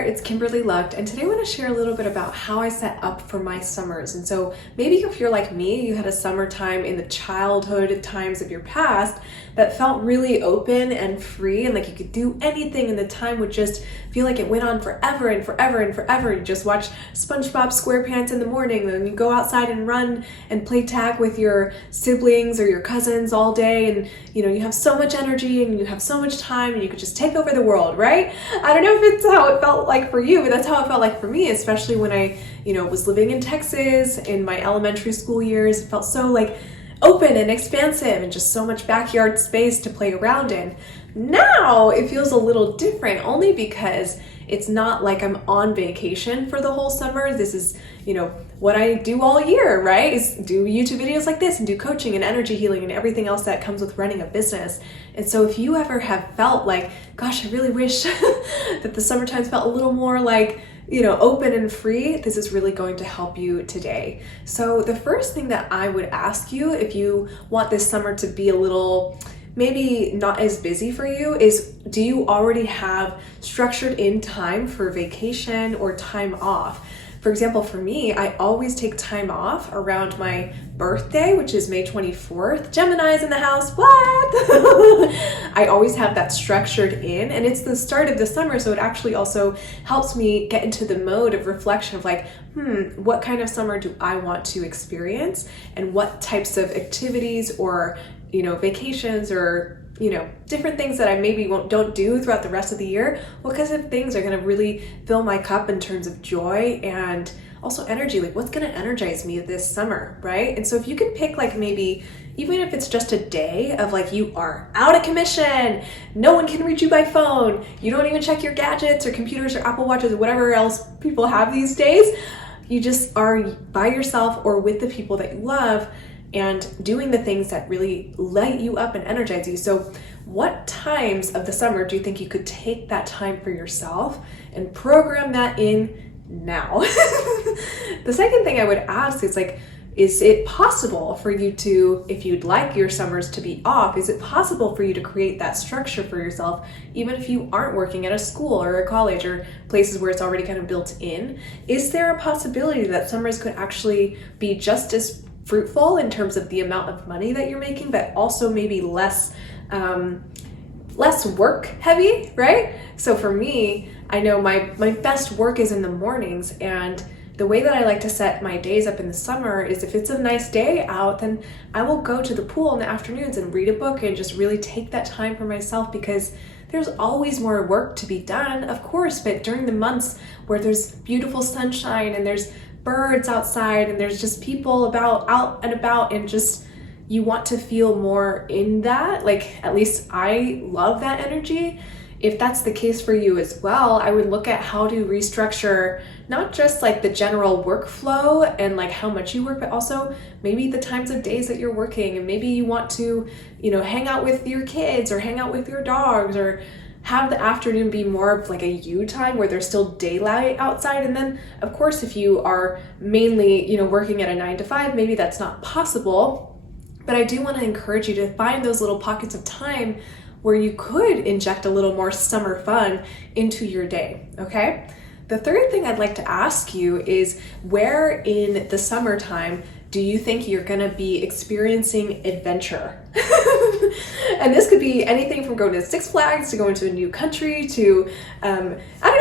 there, it's Kimberly Lucht, and today I want to share a little bit about how I set up for my summers. And so maybe if you're like me, you had a summertime in the childhood times of your past that felt really open and free and like you could do anything, and the time would just feel like it went on forever and forever and forever. You just watch SpongeBob SquarePants in the morning, then you go outside and run and play tag with your siblings or your cousins all day, and you have so much energy and you have so much time and you could just take over the world, right? I don't know if it's how it felt like for you, but that's how it felt like for me, especially when I, was living in Texas in my elementary school years. It felt so like open and expansive and just so much backyard space to play around in. Now it feels a little different, only because it's not like I'm on vacation for the whole summer. This is, what I do all year, right? Is do YouTube videos like this and do coaching and energy healing and everything else that comes with running a business. And so if you ever have felt like, gosh, I really wish that the summertime felt a little more like, open and free, this is really going to help you today. So the first thing that I would ask you, if you want this summer to be a little maybe not as busy for you, is do you already have structured in time for vacation or time off? For example, for me, I always take time off around my birthday, which is May 24th. Gemini's in the house, what? I always have that structured in, and it's the start of the summer, so it actually also helps me get into the mode of reflection of like, what kind of summer do I want to experience, and what types of activities or vacations or different things that I maybe don't do throughout the rest of the year, what kinds of things are going to really fill my cup in terms of joy and also energy, like what's going to energize me this summer, right? And so if you can pick like maybe, even if it's just a day of like you are out of commission, no one can reach you by phone, you don't even check your gadgets or computers or Apple Watches or whatever else people have these days, you just are by yourself or with the people that you love and doing the things that really light you up and energize you. So what times of the summer do you think you could take that time for yourself and program that in now? The second thing I would ask is like, is it possible for you to, if you'd like your summers to be off, is it possible for you to create that structure for yourself, even if you aren't working at a school or a college or places where it's already kind of built in? Is there a possibility that summers could actually be just as fruitful in terms of the amount of money that you're making, but also maybe less work heavy, right? So for me, I know my best work is in the mornings, and the way that I like to set my days up in the summer is if it's a nice day out, then I will go to the pool in the afternoons and read a book and just really take that time for myself, because there's always more work to be done, of course, but during the months where there's beautiful sunshine and there's birds outside and there's just people out and about, and just you want to feel more in that, like at least I love that energy. If that's the case for you as well, I would look at how to restructure not just like the general workflow and like how much you work, but also maybe the times of days that you're working, and maybe you want to hang out with your kids or hang out with your dogs, or have the afternoon be more of like a you time where there's still daylight outside. And then of course, if you are mainly, working at a 9 to 5, maybe that's not possible. But I do want to encourage you to find those little pockets of time where you could inject a little more summer fun into your day, okay? The third thing I'd like to ask you is, where in the summertime do you think you're gonna be experiencing adventure? And this could be anything from going to Six Flags to going to a new country to,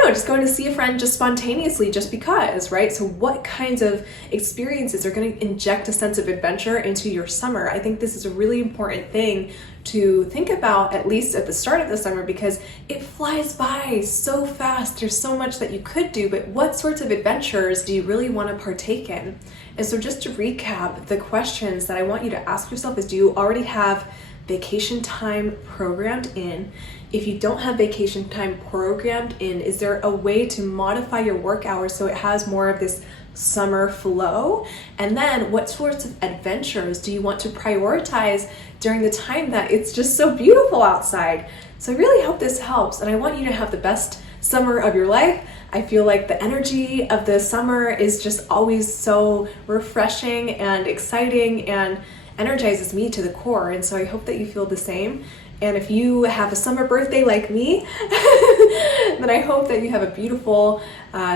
just going to see a friend just spontaneously, just because, right? So what kinds of experiences are gonna inject a sense of adventure into your summer? I think this is a really important thing to think about, at least at the start of the summer, because it flies by so fast. There's so much that you could do, but what sorts of adventures do you really want to partake in? And so just to recap, the questions that I want you to ask yourself is, do you already have vacation time programmed in? If you don't have vacation time programmed in, is there a way to modify your work hours so it has more of this summer flow? And then what sorts of adventures do you want to prioritize during the time that it's just so beautiful outside? So I really hope this helps, and I want you to have the best summer of your life. I feel like the energy of the summer is just always so refreshing and exciting and energizes me to the core, and so I hope that you feel the same. And if you have a summer birthday like me, then I hope that you have a beautiful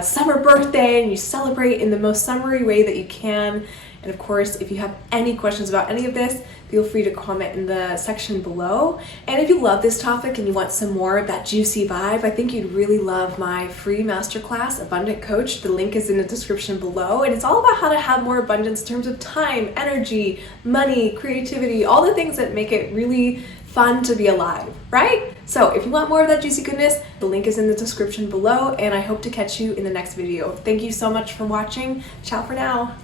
summer birthday and you celebrate in the most summery way that you can. And of course, if you have any questions about any of this, feel free to comment in the section below. And if you love this topic and you want some more of that juicy vibe, I think you'd really love my free masterclass, Abundant Coach. The link is in the description below. And it's all about how to have more abundance in terms of time, energy, money, creativity, all the things that make it really fun to be alive, right? So if you want more of that juicy goodness, the link is in the description below, and I hope to catch you in the next video. Thank you so much for watching. Ciao for now.